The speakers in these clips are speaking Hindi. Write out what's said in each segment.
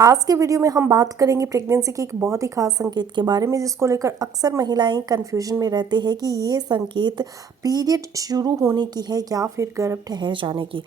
आज के वीडियो में हम बात करेंगे प्रेगनेंसी के एक बहुत ही खास संकेत के बारे में, जिसको लेकर अक्सर महिलाएं कंफ्यूजन में रहते हैं कि ये संकेत पीरियड शुरू होने की है या फिर गर्भ ठहर जाने की।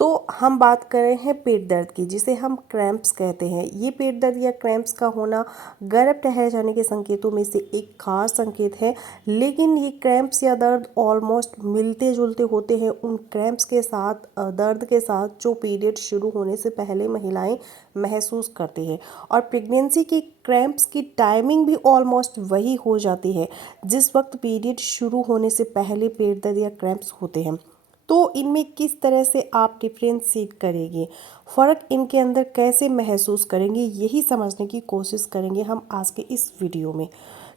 तो हम बात कर रहे हैं पेट दर्द की, जिसे हम क्रैम्प्स कहते हैं। ये पेट दर्द या क्रैम्प्स का होना गर्भ ठहर जाने के संकेतों में से एक खास संकेत है। लेकिन ये क्रैम्प्स या दर्द ऑलमोस्ट मिलते जुलते होते हैं उन क्रैम्प्स के साथ, दर्द के साथ, जो पीरियड शुरू होने से पहले महिलाएं महसूस करती है। और प्रेगनेंसी के क्रैम्प्स की टाइमिंग भी ऑलमोस्ट वही हो जाती है जिस वक्त पीरियड शुरू होने से पहले पेट दर्द या क्रैम्प्स होते हैं। तो इनमें किस तरह से आप डिफ्रेंशिएट करेंगे, फ़र्क इनके अंदर कैसे महसूस करेंगे, यही समझने की कोशिश करेंगे हम आज के इस वीडियो में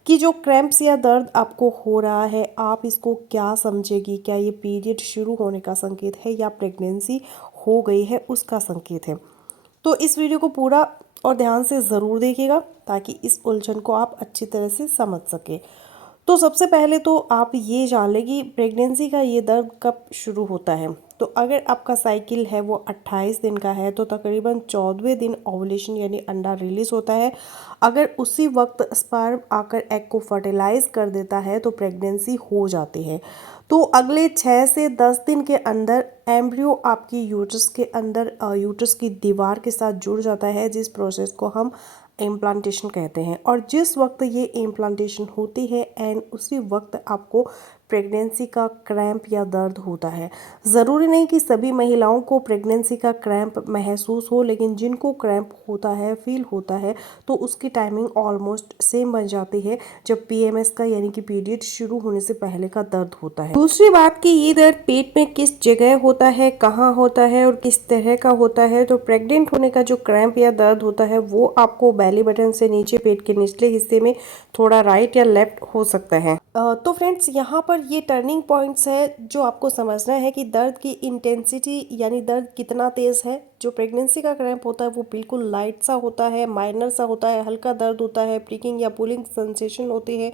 कि जो क्रैम्प्स या दर्द आपको हो रहा है, आप इसको क्या समझेगी। क्या ये पीरियड शुरू होने का संकेत है या प्रेगनेंसी हो गई है उसका संकेत है। तो इस वीडियो को पूरा और ध्यान से ज़रूर देखिएगा ताकि इस उलझन को आप अच्छी तरह से समझ सकें। तो सबसे पहले तो आप ये जान लें कि प्रेगनेंसी का ये दर्द कब शुरू होता है। तो अगर आपका साइकिल है वो 28 दिन का है तो तकरीबन 14वें दिन ओवुलेशन यानी अंडा रिलीज होता है। अगर उसी वक्त स्पर्म आकर एग को फर्टिलाइज कर देता है तो प्रेगनेंसी हो जाती है। तो अगले 6 से 10 दिन के अंदर एम्ब्रियो आपकी यूट्रस के अंदर, यूट्रस की दीवार के साथ जुड़ जाता है, जिस प्रोसेस को हम इम्प्लांटेशन कहते हैं। और जिस वक्त ये इम्प्लांटेशन होती है एंड उसी वक्त आपको प्रेगनेंसी का क्रैम्प या दर्द होता है। ज़रूरी नहीं कि सभी महिलाओं को प्रेगनेंसी का क्रैम्प महसूस हो, लेकिन जिनको क्रैम्प होता है, फील होता है, तो उसकी टाइमिंग ऑलमोस्ट सेम बन जाती है जब पीएमएस का यानी कि पीरियड शुरू होने से पहले का दर्द होता है। दूसरी बात कि ये दर्द पेट में किस जगह होता है, कहाँ होता है और किस तरह का होता है। तो प्रेग्नेंट होने का जो क्रैम्प या दर्द होता है वो आपको बेली बटन से नीचे पेट के निचले हिस्से में थोड़ा राइट या लेफ्ट हो सकता है। तो फ्रेंड्स, यहाँ पर ये टर्निंग पॉइंट्स है जो आपको समझना है कि दर्द की इंटेंसिटी यानी दर्द कितना तेज़ है। जो प्रेगनेंसी का क्रैम्प होता है वो बिल्कुल लाइट सा होता है, माइनर सा होता है, हल्का दर्द होता है, प्रिकिंग या पुलिंग सेंसेशन होती है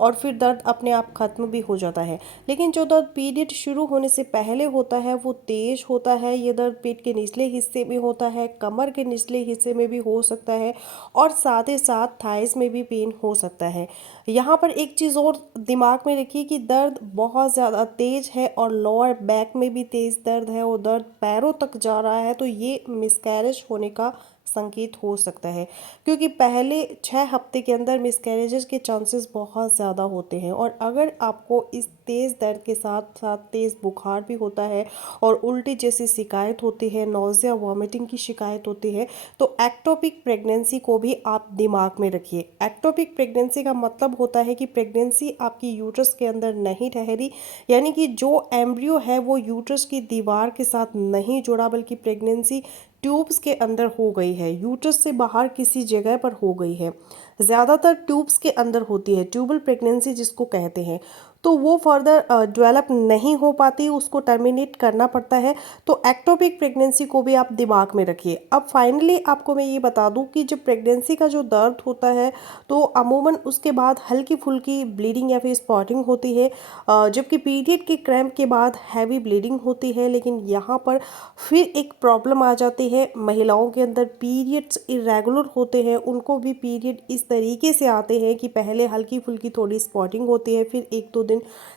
और फिर दर्द अपने आप खत्म भी हो जाता है। लेकिन जो दर्द पीरियड शुरू होने से पहले होता है वो तेज होता है। ये दर्द पेट के निचले हिस्से में होता है, कमर के निचले हिस्से में भी हो सकता है और साथ ही साथ थाइस में भी पेन हो सकता है। यहाँ पर एक चीज़ और दिमाग में रखिए कि दर्द बहुत ज़्यादा तेज है और लोअर बैक में भी तेज़ दर्द है और दर्द पैरों तक जा रहा है, तो ये मिसकैरेज होने का संकेत हो सकता है। क्योंकि पहले 6 हफ्ते के अंदर मिसकैरेजेस के चांसेस बहुत ज़्यादा होते हैं। और अगर आपको इस तेज़ दर्द के साथ साथ तेज़ बुखार भी होता है और उल्टी जैसी शिकायत होती है, नौजिया वॉमिटिंग की शिकायत होती है, तो एक्टोपिक प्रेगनेंसी को भी आप दिमाग में रखिए। एक्टोपिक प्रेगनेंसी का मतलब होता है कि प्रेगनेंसी आपकी यूट्रस के अंदर नहीं ठहरी, यानी कि जो एम्ब्रियो है वो यूट्रस की दीवार के साथ नहीं जुड़ा, बल्कि प्रेगनेंसी ट्यूब्स के अंदर हो गई है, यूट्रस से बाहर किसी जगह पर हो गई है। ज़्यादातर ट्यूब्स के अंदर होती है, ट्यूबल प्रेगनेंसी जिसको कहते हैं। तो वो फर्दर डेवलप नहीं हो पाती, उसको टर्मिनेट करना पड़ता है। तो एक्टोपिक प्रेगनेंसी को भी आप दिमाग में रखिए। अब फाइनली आपको मैं ये बता दूं कि जब प्रेगनेंसी का जो दर्द होता है तो अमूमन उसके बाद हल्की फुल्की ब्लीडिंग या फिर स्पॉटिंग होती है, जबकि पीरियड के क्रैम्प के बाद हैवी ब्लीडिंग होती है। लेकिन यहाँ पर फिर एक प्रॉब्लम आ जाती है, महिलाओं के अंदर पीरियड्स इरेगुलर होते हैं, उनको भी पीरियड इस तरीके से आते हैं कि पहले हल्की फुल्की थोड़ी स्पॉटिंग होती है, फिर 1-2 दिन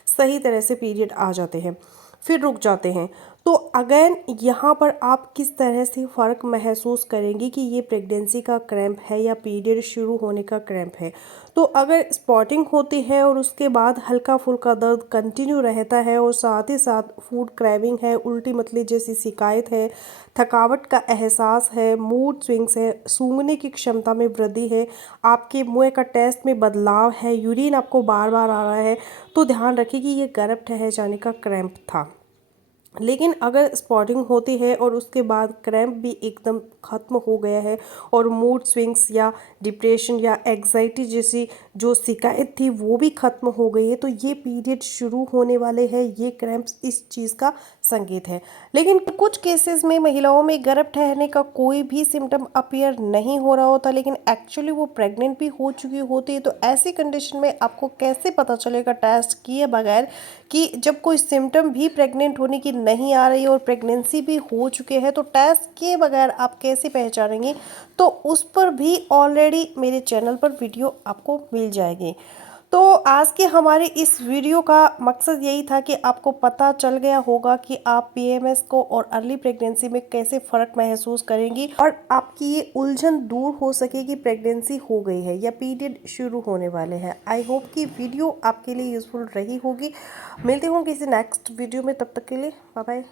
सही तरह से पीरियड आ जाते हैं, फिर रुक जाते हैं। तो अगेन यहाँ पर आप किस तरह से फ़र्क महसूस करेंगी कि ये प्रेगनेंसी का क्रैम्प है या पीरियड शुरू होने का क्रैम्प है। तो अगर स्पॉटिंग होती है और उसके बाद हल्का फुल्का दर्द कंटिन्यू रहता है और साथ ही साथ फूड क्रेविंग है, उल्टी मतली जैसी शिकायत है, थकावट का एहसास है, मूड स्विंग्स है, सूंघने की क्षमता में वृद्धि है, आपके मुंह का टेस्ट में बदलाव है, यूरिन आपको बार बार आ रहा है, तो ध्यान रखिए कि ये गर्भ ठहर जाने का क्रैम्प था। लेकिन अगर स्पॉटिंग होती है और उसके बाद क्रैम्प भी एकदम ख़त्म हो गया है और मूड स्विंग्स या डिप्रेशन या एग्जाइटी जैसी जो शिकायत थी वो भी ख़त्म हो गई है। तो ये पीरियड शुरू होने वाले हैं, ये क्रैम्प्स इस चीज़ का संकेत है। लेकिन कुछ केसेस में महिलाओं में गर्भ ठहरने का कोई भी सिम्टम अपीयर नहीं हो रहा होता, लेकिन एक्चुअली वो प्रेग्नेंट भी हो चुकी होती है। तो ऐसी कंडीशन में आपको कैसे पता चलेगा टेस्ट किए बगैर कि जब कोई सिम्टम भी प्रेग्नेंट होने की नहीं आ रही और प्रेगनेंसी भी हो चुके हैं, तो टेस्ट किए बगैर आप कैसे पहचानेंगे? तो उस पर भी ऑलरेडी मेरे चैनल पर वीडियो आपको मिल जाएगी। तो आज के हमारे इस वीडियो का मकसद यही था कि आपको पता चल गया होगा कि आप पीएमएस को और अर्ली प्रेगनेंसी में कैसे फ़र्क महसूस करेंगी और आपकी ये उलझन दूर हो सके कि प्रेगनेंसी हो गई है या पीरियड शुरू होने वाले हैं। आई होप कि वीडियो आपके लिए यूज़फुल रही होगी। मिलती हूँ किसी नेक्स्ट वीडियो में, तब तक के लिए बाय बाय।